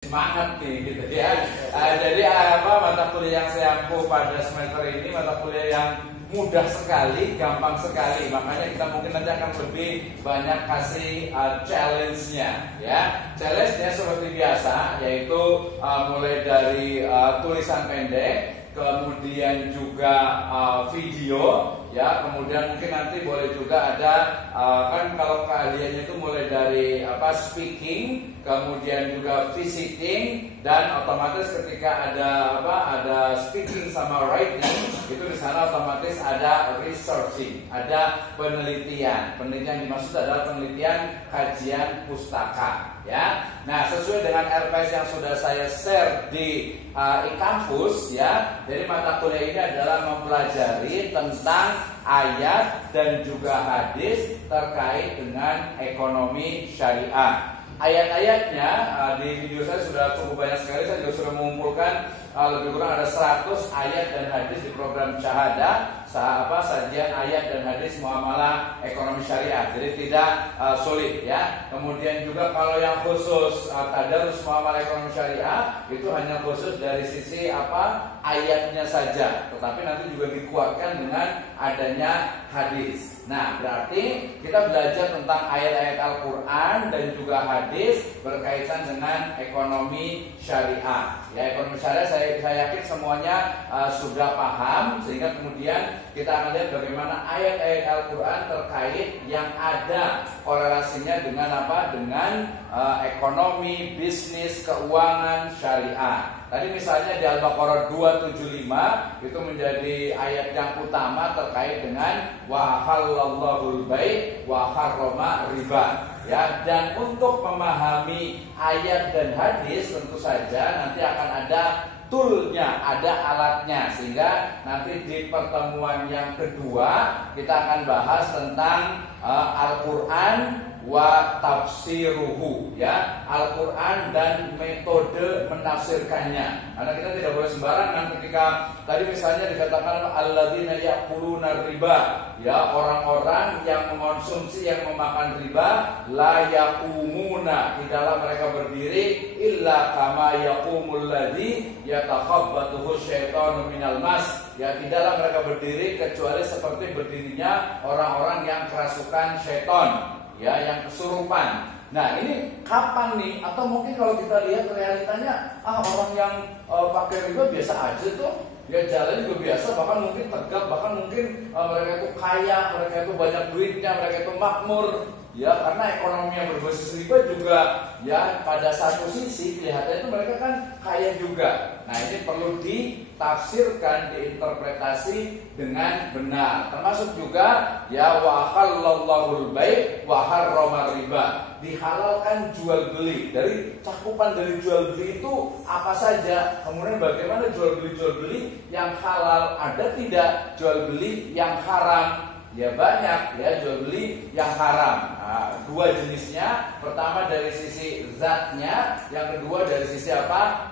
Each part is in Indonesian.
semangat nih gitu ya. Jadi mata kuliah yang saya ampuh pada semester ini mata kuliah yang mudah sekali, gampang sekali. Makanya kita mungkin nanti akan lebih banyak kasih challenge-nya ya. Challenge-nya seperti biasa yaitu mulai dari tulisan pendek, kemudian juga video ya, kemudian mungkin nanti boleh juga ada kan kalau keahliannya itu mulai dari speaking, kemudian juga visiting, dan otomatis ketika ada speaking sama writing itu di sana otomatis ada researching, ada penelitian. Penelitian dimaksud adalah penelitian kajian pustaka ya. Nah, sesuai dengan RPS yang sudah saya share di e-kampus ya. Jadi mata kuliah ini adalah mempelajari tentang ayat dan juga hadis terkait dengan ekonomi syariah. Ayat-ayatnya di video saya sudah cukup banyak sekali. Saya juga sudah mengumpulkan lebih kurang ada 100 ayat dan hadis di program Syahada, sajian ayat dan hadis muamalah ekonomi syariah. Jadi tidak sulit ya. Kemudian juga kalau yang khusus tadarus muamalah ekonomi syariah itu hanya khusus dari sisi ayatnya saja, tetapi nanti juga dikuatkan dengan adanya hadis. Nah, berarti kita belajar tentang ayat-ayat Al-Quran dan juga hadis berkaitan dengan ekonomi syariah. Ya, ekonomi syariah saya yakin semuanya sudah paham, sehingga kemudian kita akan lihat bagaimana ayat-ayat Al-Quran terkait yang ada korelasinya dengan dengan ekonomi, bisnis, keuangan syariah. Tadi misalnya di Al-Baqarah 275 itu menjadi ayat yang utama terkait dengan wa halallahu al-bai' wa harrama riba. Ya, dan untuk memahami ayat dan hadis tentu saja nanti akan ada toolnya, ada alatnya, sehingga nanti di pertemuan yang kedua kita akan bahas tentang Al-Quran wa tafsiruhu ya, Al-Quran dan metode menafsirkannya. Karena kita tidak boleh sembarangan ketika tadi misalnya dikatakan alladzina ya'kuluna riba ya, orang-orang yang mengonsumsi, yang memakan riba, la yaqumuna, tidaklah mereka berdiri illa kama yaqumul ladzi yatakhabbathu syaitanu minal mas, ya tidaklah mereka berdiri kecuali seperti berdirinya orang-orang yang kerasukan syaitan ya, yang kesurupan. Nah, ini kapan nih? Atau mungkin kalau kita lihat realitanya, orang yang pakai riba biasa aja tuh, ya jalan juga biasa, bahkan mungkin tegak, bahkan mungkin mereka itu kaya, mereka itu banyak duitnya, mereka itu makmur. Ya, karena ekonomi yang berbasis riba juga ya pada satu sisi kelihatannya itu mereka kan kaya juga. Nah, ini perlu ditafsirkan, diinterpretasi dengan benar. Termasuk juga ya wa halallahu al-bai' wa harrama riba. Dihalalkan jual beli. Dari cakupan dari jual beli itu apa saja? Kemudian bagaimana jual beli yang halal, ada tidak jual beli yang haram? Ya banyak ya jual beli yang haram. Dua jenisnya, pertama dari sisi zatnya, yang kedua dari sisi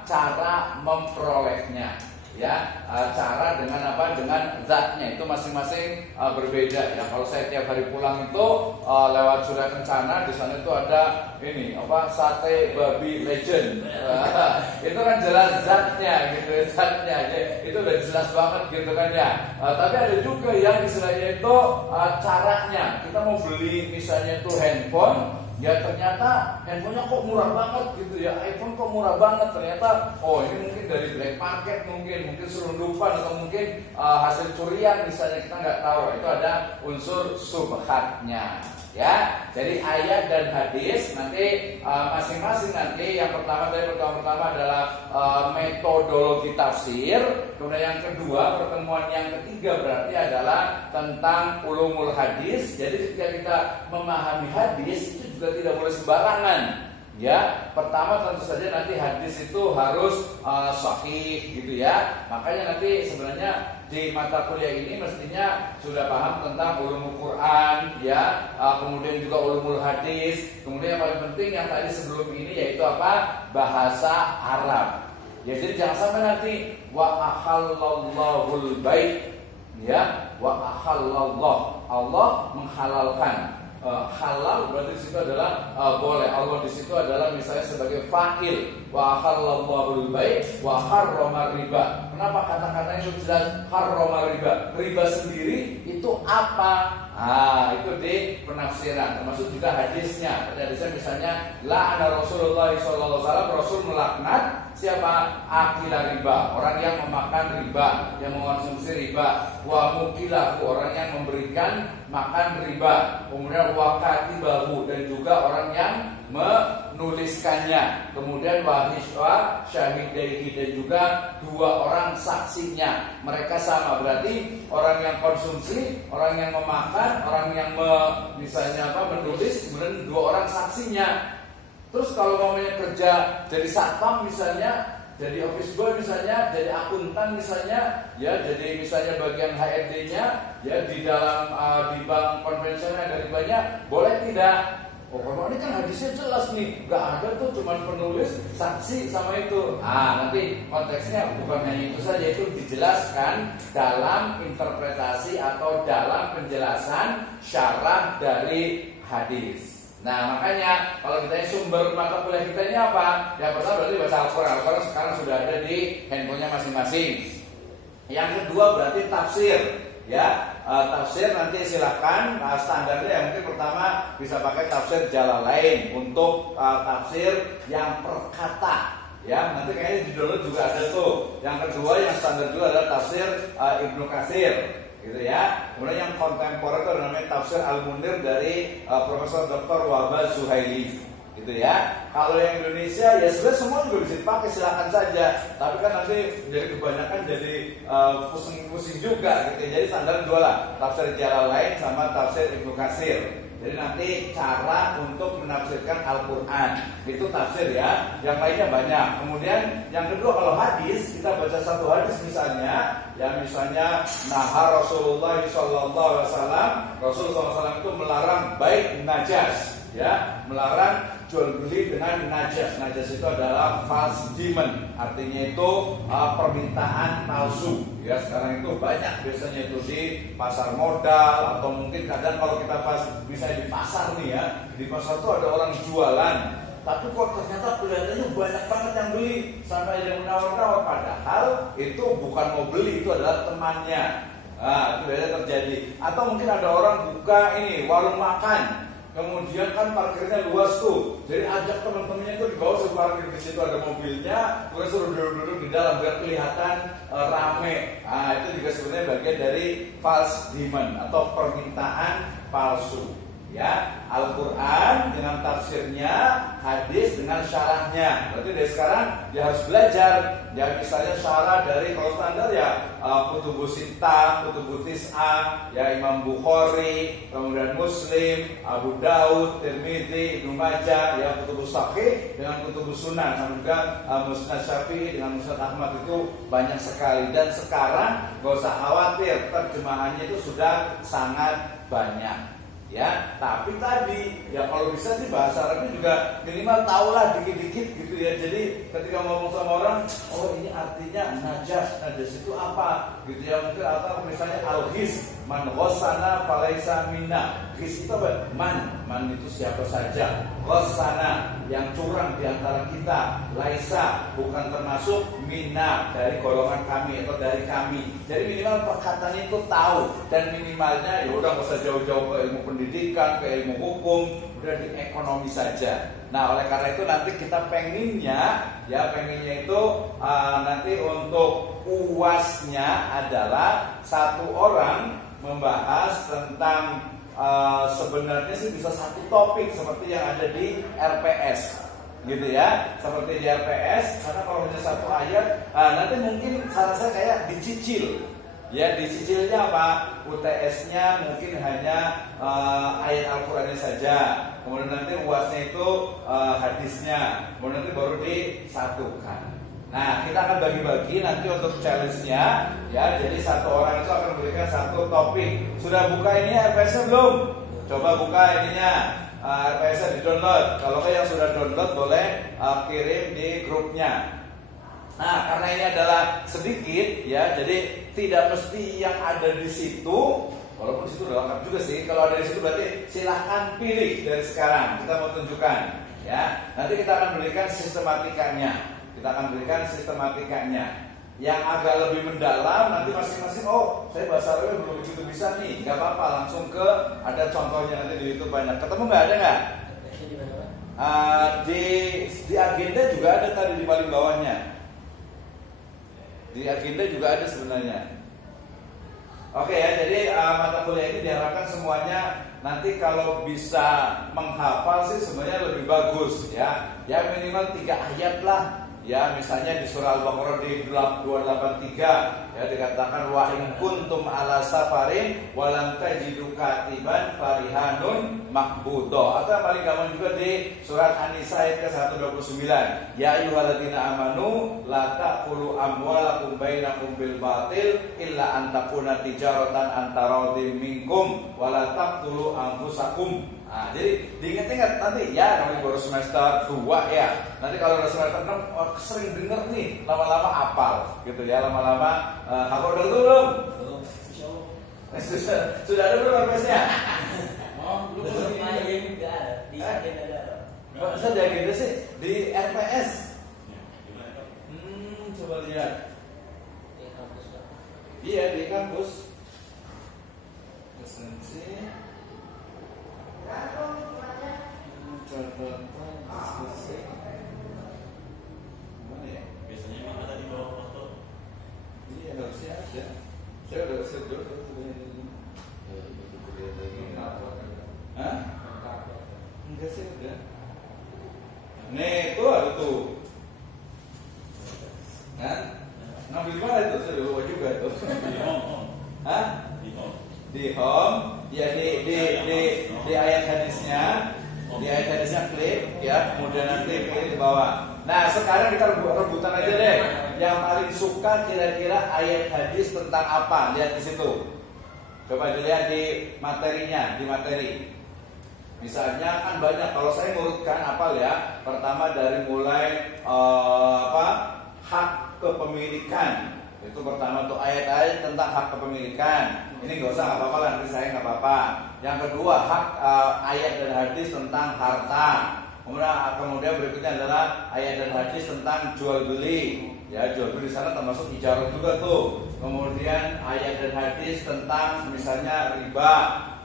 cara memperolehnya. Ya, cara dengan dengan zatnya itu masing-masing berbeda ya. Kalau saya tiap hari pulang itu lewat Surya Kencana, di sana itu ada ini sate babi legend. Itu kan jelas zatnya gitu, zatnya itu udah jelas banget gitu kan ya. Tapi ada juga yang istilahnya itu caranya. Kita mau beli misalnya itu handphone, ya ternyata handphonenya kok murah banget gitu ya, iPhone kok murah banget, ternyata ini mungkin dari black market, mungkin selundupan, atau mungkin hasil curian misalnya, kita nggak tahu. Itu ada unsur subhatnya ya. Jadi ayat dan hadis nanti masing-masing nanti yang pertama adalah metodologi tafsir, kemudian yang kedua, pertemuan yang ketiga berarti adalah tentang ulumul hadis. Jadi ketika kita memahami hadis itu juga tidak boleh sembarangan. Ya, pertama tentu saja nanti hadis itu harus sahih gitu ya. Makanya nanti sebenarnya di mata kuliah ini mestinya sudah paham tentang ulumul Quran ya, kemudian juga ulumul hadis, kemudian yang paling penting yang tadi sebelum ini yaitu bahasa Arab. Ya, jadi jangan sampai nanti wa ahallallahul bai' ya, wa ahallallah, Allah menghalalkan. halal, berarti di situ adalah boleh. Allah di situ adalah misalnya sebagai fa'il, wa halallahu al-bai' wa harrama riba. Kenapa kata-katanya itu jelas harrama riba? Riba sendiri itu apa? Itu di penafsiran, termasuk juga hadisnya. Hadisnya misalnya la'ana Rasulullah sallallahu alaihi wasallam, Rasul melaknat siapa? Akila riba, orang yang memakan riba, yang mengonsumsi riba. Wa mukilahu, orang yang memberikan makan riba. Kemudian wa katibahu, dan juga orang yang menuliskannya. Kemudian wa syahidaihi, dan juga dua orang saksinya. Mereka sama, berarti orang yang konsumsi, orang yang memakan, orang yang misalnya menulis, kemudian dua orang saksinya. Terus kalau mamanya kerja jadi satpam misalnya, jadi office boy misalnya, jadi akuntan misalnya, ya jadi misalnya bagian HRD-nya, ya di dalam di bank konvensional dari banyak, boleh tidak? Oh, kalau ini kan hadisnya jelas nih, nggak ada tuh cuman penulis, saksi sama itu. Nanti konteksnya bukan hanya itu saja, itu dijelaskan dalam interpretasi atau dalam penjelasan syarah dari hadis. Nah, makanya kalau kita sumber mata kuliah kita ini apa? Yang pertama berarti baca Al-Quran. Al-Quran sekarang sudah ada di handphonenya masing-masing. Yang kedua berarti tafsir. Ya, tafsir nanti silakan. Standarnya yang mungkin pertama bisa pakai tafsir Jalalain untuk tafsir yang per kata. Ya, nanti kayaknya di download juga ada tuh. Yang kedua yang standar juga adalah tafsir Ibnu Katsir, gitu ya. Kemudian yang kontemporer itu namanya tafsir Al-Munir dari Profesor Dr. Wahbah Zuhaili, gitu ya. Kalau yang Indonesia ya sebenarnya semua juga bisa dipakai, silakan saja. Tapi kan nanti jadi kebanyakan jadi pusing-pusing juga, gitu. Jadi standar dua lah, tafsir Jalalain sama tafsir Ibnu Katsir. Jadi nanti cara untuk menafsirkan Al-Quran itu tafsir ya. Yang lainnya banyak. Kemudian yang kedua kalau hadis, kita baca satu hadis misalnya, ya misalnya nahar Rasulullah sallallahu alaihi wasallam, Rasulullah SAW itu melarang baik najas, ya, melarang jual beli dengan najas. Najas itu adalah false demand, artinya itu permintaan palsu. Ya, sekarang itu banyak biasanya itu di pasar modal, atau mungkin kadang kalau kita pas misalnya di pasar nih ya, di pasar itu ada orang jualan, tapi kok ternyata kelihatannya banyak banget yang beli, sampai ada yang menawar-nawar, padahal itu bukan mau beli, itu adalah temannya. Itu biasa terjadi. Atau mungkin ada orang buka ini warung makan, kemudian kan parkirnya luas tuh, jadi ajak teman-temannya itu dibawa suruh parkir di situ, ada mobilnya, terus suruh duduk-duduk di dalam biar kelihatan rame. Itu juga sebenarnya bagian dari false demand atau permintaan palsu. Ya, Al-Quran dengan tafsirnya, hadis dengan syarahnya. Berarti dari sekarang dia harus belajar. Ya, misalnya syarah dari kalau standar ya Kutubus Sittah, Kutubus Tis'ah, ya Imam Bukhari, kemudian Muslim, Abu Daud, Tirmidzi, Ibnu Majah, ya Kutubus Sahih dengan Kutubus Sunan, sama juga Musnad Syafi'i dengan Musnad Ahmad, itu banyak sekali. Dan sekarang gak usah khawatir, terjemahannya itu sudah sangat banyak. Ya, tapi tadi ya kalau bisa sih bahasa Arabnya juga minimal tahulah dikit-dikit gitu ya. Jadi ketika ngomong sama orang, oh ini artinya najas, najas itu apa? Gitu ya, mungkin atau misalnya al-his, man ghassana falaisa minna. His itu apa? Man itu siapa saja. Ghassana yang curang di antara kita, laisa bukan termasuk minna dari golongan kami atau dari kami. Jadi minimal perkataannya itu tahu, dan minimalnya ya udah nggak usah jauh-jauh ke ilmu pendidikan, ke ilmu hukum, udah di ekonomi saja. Nah, oleh karena itu nanti kita pengennya itu nanti untuk UASnya adalah satu orang membahas tentang sebenarnya sih bisa satu topik seperti yang ada di RPS, gitu ya, seperti di RPS. Karena kalau hanya satu ayat, nanti mungkin salah saya kayak dicicil. Ya, dicicilnya apa? UTS-nya mungkin hanya ayat Al-Qurannya saja. Kemudian nanti UASnya itu hadisnya. Kemudian nanti baru disatukan. Nah, kita akan bagi-bagi nanti untuk challenge-nya. Ya, jadi satu orang itu akan memberikan satu topik. Sudah buka ini RPS-nya belum? Coba buka ininya. RPS-nya di-download. Kalau yang sudah download boleh kirim di grupnya. Nah, karena ini adalah sedikit ya, jadi tidak mesti yang ada di situ Walaupun di situ udah lengkap juga sih. Kalau ada di situ berarti silahkan pilih dari sekarang. Kita mau tunjukkan, ya. Nanti kita akan berikan sistematikanya. Yang agak lebih mendalam nanti masing-masing. Oh, saya bahasa Arabnya belum begitu bisa nih. Gak apa-apa, langsung ke ada contohnya nanti di YouTube banyak. Ketemu nggak, ada nggak? Di agenda juga ada tadi di paling bawahnya. Di agenda juga ada sebenarnya. Oke ya, jadi mata kuliah ini diharapkan semuanya nanti kalau bisa menghafal sih sebenarnya lebih bagus ya. Ya minimal 3 ayat lah. Ya misalnya di surah Al-Baqarah di 283 ya dikatakan wa in kuntum ala safarin wa lam tajidu katiban farihanun maqbudah. Atau yang paling gampang juga di surat An-Nisa ayat ke-129. Ya ayyuhalladzina amanu la taqulu amwalakum bainakum bil batil illa an takuna tijaratan antaradhim minkum wa la taqtulu anfusakum. Nah, jadi diingat-ingat nanti ya namanya baru semester 2 ya. Nanti kalau udah semester 6 sering denger nih, lama-lama hafal gitu ya, lama-lama hafal udah belum? Sudah ada belum RPS-nya? Oh, belum ada. Di agenda ada. Masa di agenda sih di RPS? Coba lihat. Di kampus Pak. Iya di kampus. Esensi. Diskusi. Mana ya? Biasanya memang ada di bawah foto. Iya harusnya ada. Saya udah sedot sebenarnya. Hah? Enggak sih udah. Nih itu ada tuh. Kan? Ngambil di mana itu? Saya udah bawa juga itu. Di home. Hah? Di home. Di home, ya di ayat hadisnya. Di ayat hadisnya klik ya, kemudian nanti pilih di bawah. Nah sekarang kita rebutan aja deh. Yang paling suka kira-kira ayat hadis tentang apa? Lihat di situ. Coba dilihat di materinya, di materi. Misalnya kan banyak. Kalau saya ngurutkan apa ya? Pertama dari mulai hak kepemilikan. Itu pertama tuh ayat-ayat tentang hak kepemilikan. Ini nggak usah, nggak apa-apa lah, nanti saya nggak apa-apa. Yang kedua hak ayat dan hadis tentang harta. Kemudian berikutnya adalah ayat dan hadis tentang jual beli. Ya jual beli di sana termasuk ijarah juga tuh. Kemudian ayat dan hadis tentang misalnya riba.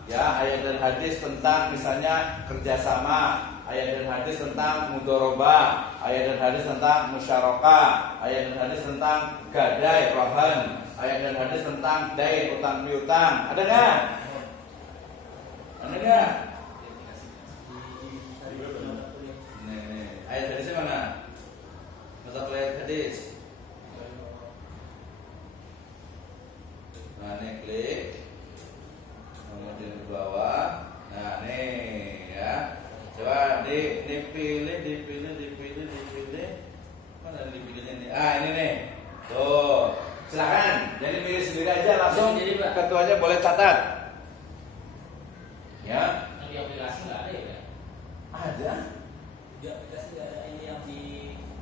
Ya ayat dan hadis tentang misalnya kerjasama. Ayat dan hadis tentang mudharabah, ayat dan hadis tentang musyarakah, ayat dan hadis tentang gadai, rohan, ayat dan hadis tentang dain, utang piutang. Ada nggak? Ada nggak? Nih, ayat hadisnya mana? Mata kuliah hadis. Nah, nih klik, kemudian ke bawah. Nah, nih ya. Coba dipilih. Mana dipilihnya nih? Ini nih. Tuh. Silakan. Jadi pilih sendiri aja langsung. Ketuanya boleh catat. Ya. Di aplikasi nggak ada ya Pak? Ada. Di aplikasi nggak ada ini yang di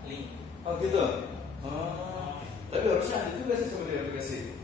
link. Oh gitu. Tapi harusnya ada juga sih sebenarnya aplikasi.